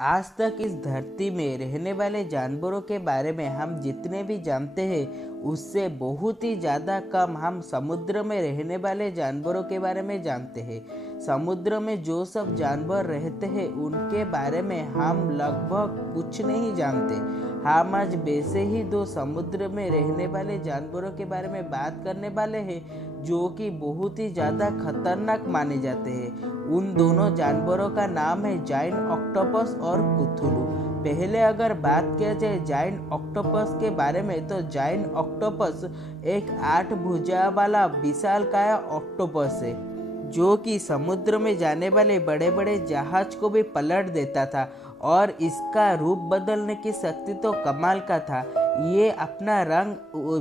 आज तक इस धरती में रहने वाले जानवरों के बारे में हम जितने भी जानते हैं उससे बहुत ही ज़्यादा कम हम समुद्र में रहने वाले जानवरों के बारे में जानते हैं। समुद्र में जो सब जानवर रहते हैं उनके बारे में हम लगभग कुछ नहीं जानते। हम आज वैसे ही दो समुद्र में रहने वाले जानवरों के बारे में बात करने वाले हैं जो कि बहुत ही ज़्यादा खतरनाक माने जाते हैं। उन दोनों जानवरों का नाम है जायंट ऑक्टोपस और कुथुलू। पहले अगर बात किया जाए जायंट ऑक्टोपस के बारे में तो जायंट ऑक्टोपस एक 8 भुजा वाला विशालकाय ऑक्टोपस है जो कि समुद्र में जाने वाले बड़े बड़े जहाज को भी पलट देता था और इसका रूप बदलने की शक्ति तो कमाल का था। ये अपना रंग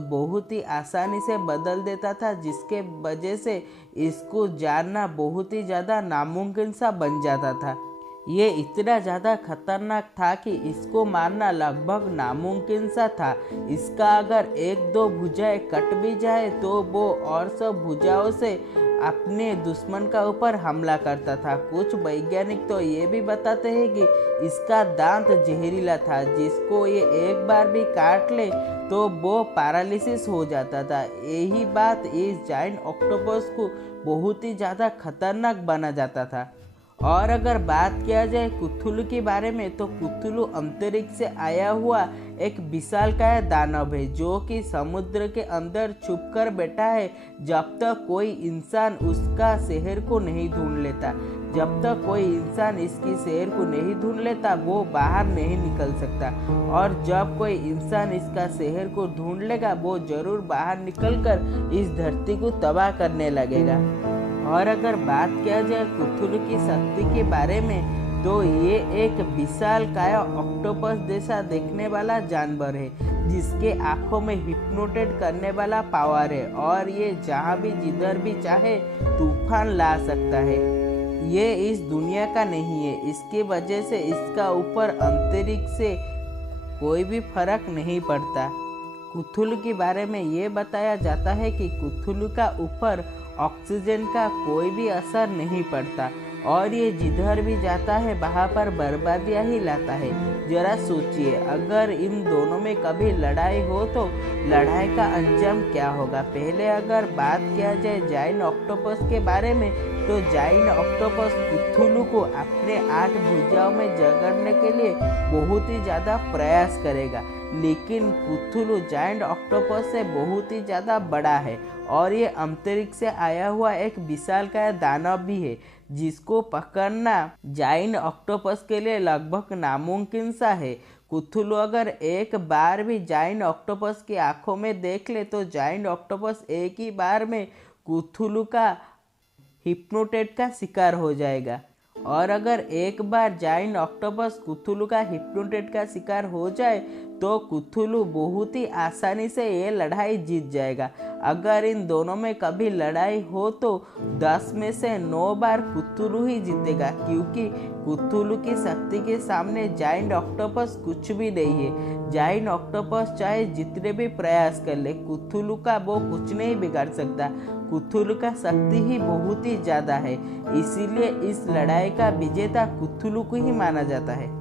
बहुत ही आसानी से बदल देता था जिसके वजह से इसको जानना बहुत ही ज़्यादा नामुमकिन सा बन जाता था। ये इतना ज़्यादा खतरनाक था कि इसको मारना लगभग नामुमकिन सा था। इसका अगर एक दो भुजाएं कट भी जाए तो वो और सब भुजाओं से अपने दुश्मन का ऊपर हमला करता था। कुछ वैज्ञानिक तो ये भी बताते हैं कि इसका दांत जहरीला था, जिसको ये एक बार भी काट ले तो वो पैरालिसिस हो जाता था। यही बात इस जायंट ऑक्टोपस को बहुत ही ज़्यादा खतरनाक बना जाता था। और अगर बात किया जाए कुथुलू के बारे में तो कुथुलू अंतरिक्ष से आया हुआ एक विशालकाय दानव है जो कि समुद्र के अंदर छुप कर बैठा है जब तक कोई इंसान उसका शहर को नहीं ढूंढ लेता। जब तक कोई इंसान इसकी शहर को नहीं ढूंढ लेता वो बाहर नहीं निकल सकता, और जब कोई इंसान इसका शहर को ढूंढ लेगा वो जरूर बाहर निकलकर इस धरती को तबाह करने लगेगा। और अगर बात किया जाए कुथुलू की शक्ति के बारे में तो ये एक विशालकाय ऑक्टोपस जैसा देखने वाला जानवर है जिसके आंखों में हिप्नोटाइज करने वाला पावर है और ये जहाँ भी जिधर भी चाहे तूफान ला सकता है। ये इस दुनिया का नहीं है, इसकी वजह से इसका ऊपर अंतरिक्ष से कोई भी फर्क नहीं पड़ता। कुथुलू के बारे में ये बताया जाता है कि कुथुलू का ऊपर ऑक्सीजन का कोई भी असर नहीं पड़ता और ये जिधर भी जाता है वहाँ पर बर्बादियाँ ही लाता है। जरा सोचिए, अगर इन दोनों में कभी लड़ाई हो तो लड़ाई का अंजाम क्या होगा। पहले अगर बात किया जाए जायंट ऑक्टोपस के बारे में तो जायंट ऑक्टोपस कुथुलू को अपने 8 भुजाओं में जकड़ने के लिए बहुत ही ज़्यादा प्रयास करेगा, लेकिन कुथुलू जायंट ऑक्टोपस से बहुत ही ज़्यादा बड़ा है और ये अंतरिक्ष से आया हुआ एक विशालकाय दानव भी है जिसको पकड़ना जायंट ऑक्टोपस के लिए लगभग नामुमकिन सा है। कुथुलू अगर एक बार भी जायंट ऑक्टोपस की आंखों में देख ले तो जायंट ऑक्टोपस एक ही बार में कुथुलू का हिप्नोटाइज का शिकार हो जाएगा। और अगर एक बार जायंट ऑक्टोपस कुथुलू का हिप्नोटाइज का शिकार हो जाए तो कुथुलू बहुत ही आसानी से ये लड़ाई जीत जाएगा। अगर इन दोनों में कभी लड़ाई हो तो 10 में से 9 बार कुथुलू ही जीतेगा, क्योंकि कुथुलू की शक्ति के सामने जायंट ऑक्टोपस कुछ भी नहीं है। जायंट ऑक्टोपस चाहे जितने भी प्रयास कर ले कुथुलू का वो कुछ नहीं बिगाड़ सकता। कुथुलू का शक्ति ही बहुत ही ज़्यादा है, इसीलिए इस लड़ाई का विजेता कुथुलू को ही माना जाता है।